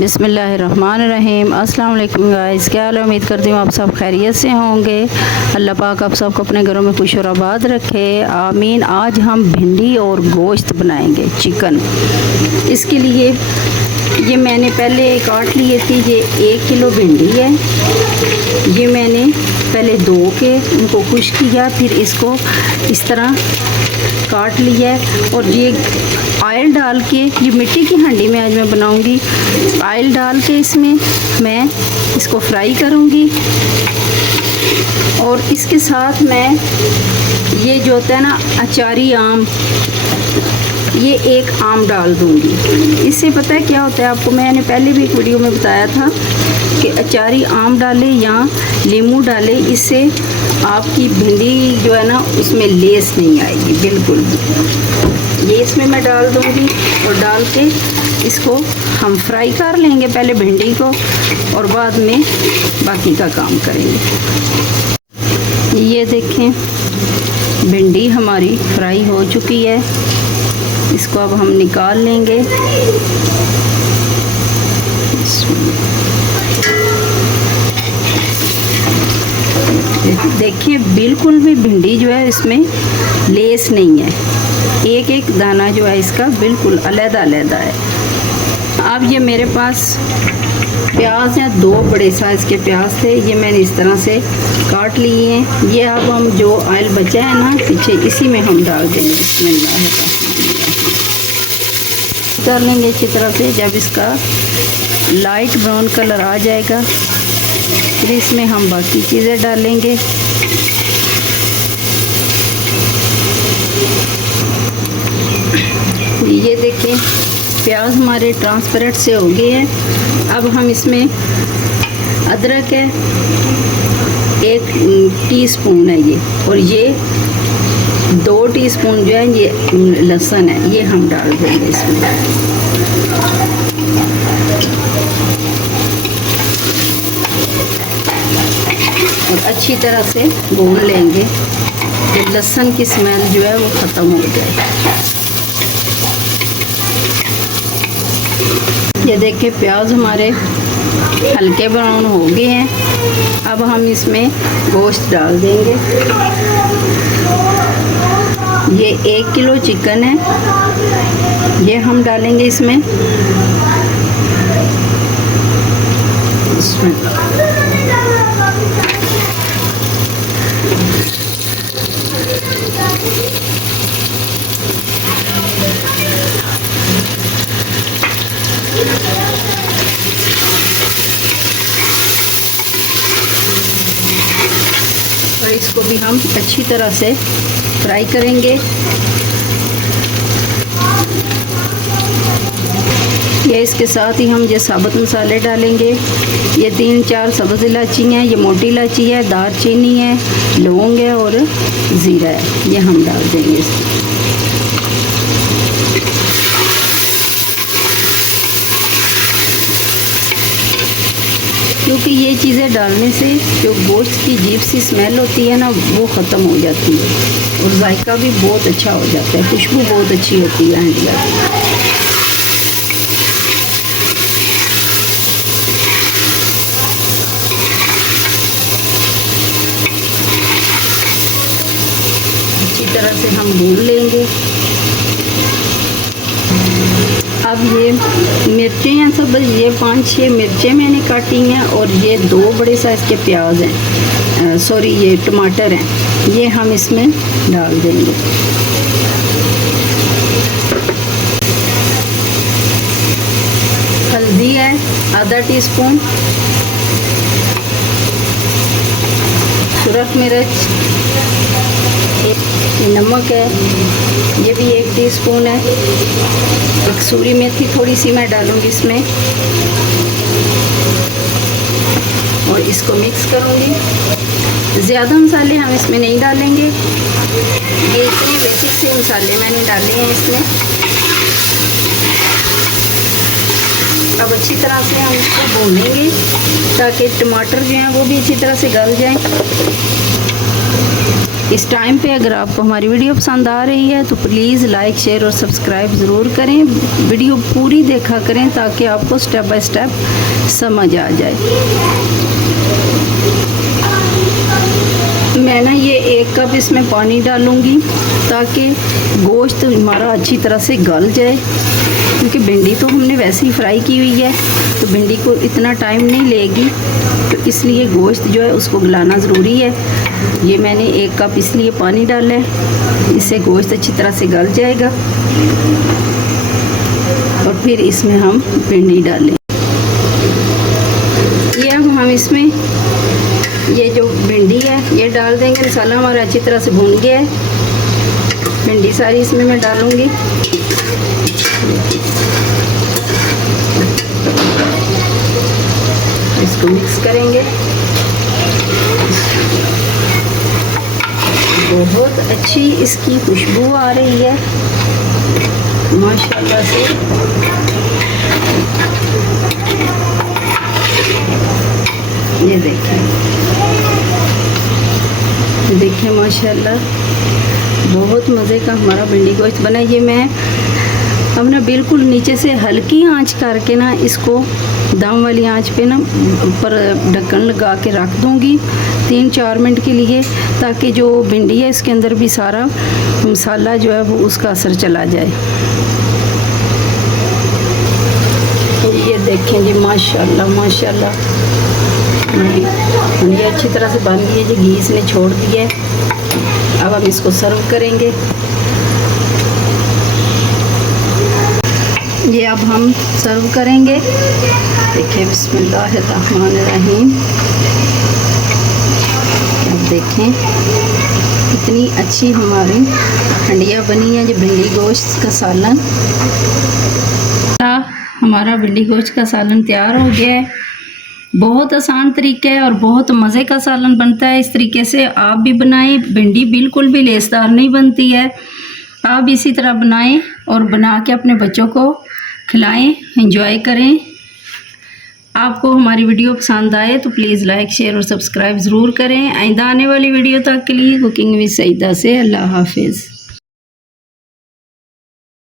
बिस्मिल्लाहिर्रहमानिर्रहीम। अस्सलाम वालेकुम गाइस, क्या हाल है? उम्मीद करती हूँ आप सब खैरियत से होंगे। अल्लाह पाक आप सबको अपने घरों में खुश और आबाद रखे, आमीन। आज हम भिंडी और गोश्त बनाएंगे, चिकन। इसके लिए ये मैंने पहले काट लिए थी। ये 1 किलो भिंडी है। ये मैंने पहले धो के उनको खुश किया, फिर इसको इस तरह काट लिया है। और ये ऑयल डाल के, ये मिट्टी की हांडी में आज मैं बनाऊंगी। ऑयल डाल के इसमें मैं इसको फ्राई करूंगी। और इसके साथ मैं ये जो होता है ना अचारी आम, ये 1 आम डाल दूंगी। इससे पता है क्या होता है, आपको मैंने पहले भी एक वीडियो में बताया था कि अचारी आम डालें या नींबू डालें, इससे आपकी भिंडी जो है ना उसमें लेस नहीं आएगी बिल्कुल। ये इसमें मैं डाल दूंगी और डाल के इसको हम फ्राई कर लेंगे, पहले भिंडी को और बाद में बाकी का काम करेंगे। ये देखें, भिंडी हमारी फ्राई हो चुकी है। इसको अब हम निकाल लेंगे। देखिए बिल्कुल भी भिंडी जो है इसमें लेस नहीं है, एक एक दाना जो है इसका बिल्कुल अलग-अलग है। अब ये मेरे पास प्याज हैं, 2 बड़े साइज़ के प्याज थे, ये मैंने इस तरह से काट लिए हैं। ये अब हम जो ऑयल बचा है ना पीछे, इसी में हम डाल देंगे। बिस्मिल्लाह कर लेंगे अच्छी तरह से। जब इसका लाइट ब्राउन कलर आ जाएगा फिर इसमें हम बाकी चीज़ें डालेंगे। ये देखें प्याज हमारे ट्रांसपेरेंट से हो गए हैं। अब हम इसमें अदरक है 1 टीस्पून है ये, और ये 2 टीस्पून जो है ये लहसुन है, ये हम डाल देंगे इसमें। और अच्छी तरह से भून लेंगे कि लहसुन की स्मेल जो है वो ख़त्म हो जाए। ये देखिए प्याज हमारे हल्के ब्राउन हो गए हैं। अब हम इसमें गोश्त डाल देंगे। ये 1 किलो चिकन है, ये हम डालेंगे इसमें। और इसको भी हम अच्छी तरह से फ्राई करेंगे। ये इसके साथ ही हम ये साबुत मसाले डालेंगे। ये 3-4 सब्ज़ इलायची हैं, ये मोटी इलायची है, दालचीनी है, लौंग है और ज़ीरा है, ये हम डाल देंगे इसमें। क्योंकि ये चीज़ें डालने से जो गोश्त की अजीब सी स्मेल होती है ना वो ख़त्म हो जाती है और जायका भी बहुत अच्छा हो जाता है, खुशबू बहुत अच्छी होती है हंडिया की। अच्छी तरह से हम भून लेंगे। अब ये मिर्चें हैं सब, ये 5-6 मिर्चें मैंने काटी हैं और ये 2 बड़े साइज़ के प्याज हैं, सॉरी ये टमाटर हैं, ये हम इसमें डाल देंगे। हल्दी है आधा टीस्पून, सुरख मिर्च, नमक है ये भी 1 टीस्पून है। एक सूरी मेथी थोड़ी सी मैं डालूंगी इसमें और इसको मिक्स करूंगी। ज़्यादा मसाले हम इसमें नहीं डालेंगे, ये इतने बेसिक से मसाले मैंने डाले हैं इसमें। अब अच्छी तरह से हम इसको भूनेंगे ताकि टमाटर जो हैं वो भी अच्छी तरह से गल जाएं। इस टाइम पे अगर आपको हमारी वीडियो पसंद आ रही है तो प्लीज़ लाइक शेयर और सब्सक्राइब ज़रूर करें। वीडियो पूरी देखा करें ताकि आपको स्टेप बाय स्टेप समझ आ जाए। मैं ना ये 1 कप इसमें पानी डालूँगी ताकि गोश्त हमारा अच्छी तरह से गल जाए, क्योंकि भिंडी तो हमने वैसे ही फ्राई की हुई है तो भिंडी को इतना टाइम नहीं लेगी, तो इसलिए गोश्त जो है उसको गलाना ज़रूरी है। ये मैंने 1 कप इसलिए पानी डाला है, इससे गोश्त अच्छी तरह से गल जाएगा। और फिर इसमें हम भिंडी डालें। ये हम इसमें ये जो भिंडी है ये डाल देंगे। मसाला हमारा अच्छी तरह से भून गया है। भिंडी सारी इसमें मैं डालूँगी। इसको मिक्स करेंगे। बहुत अच्छी इसकी खुशबू आ रही है माशाल्लाह से। ये देखिए माशाल्लाह बहुत मज़े का हमारा भिंडी गोश्त बना। ये मैं अब ना बिल्कुल नीचे से हल्की आंच करके ना इसको दम वाली आंच पे ना ऊपर ढक्कन लगा के रख दूँगी 3-4 मिनट के लिए, ताकि जो भिंडी है इसके अंदर भी सारा मसाला जो है वो उसका असर चला जाए। तो ये देखें जी माशाल्लाह माशाल्लाह ये अच्छी तरह से बन गई है। जो घी इसने छोड़ दिया है। अब हम इसको सर्व करेंगे। ये अब हम सर्व करेंगे। देखिए बिस्मिल्लाहिर्रहमानिर्रहीम। अब देखें कितनी अच्छी हमारी हंडिया बनी है। जो भिंडी गोश्त का सालन, हमारा भिंडी गोश्त का सालन तैयार हो गया है। बहुत आसान तरीका है और बहुत मज़े का सालन बनता है। इस तरीके से आप भी बनाएं। भिंडी बिल्कुल भी लेसदार नहीं बनती है। आप इसी तरह बनाएं और बना के अपने बच्चों को खिलाएं, एंजॉय करें। आपको हमारी वीडियो पसंद आए तो प्लीज़ लाइक शेयर और सब्सक्राइब ज़रूर करें। आइंदा आने वाली वीडियो तक के लिए कुकिंग विद सईदा से अल्लाह हाफिज़।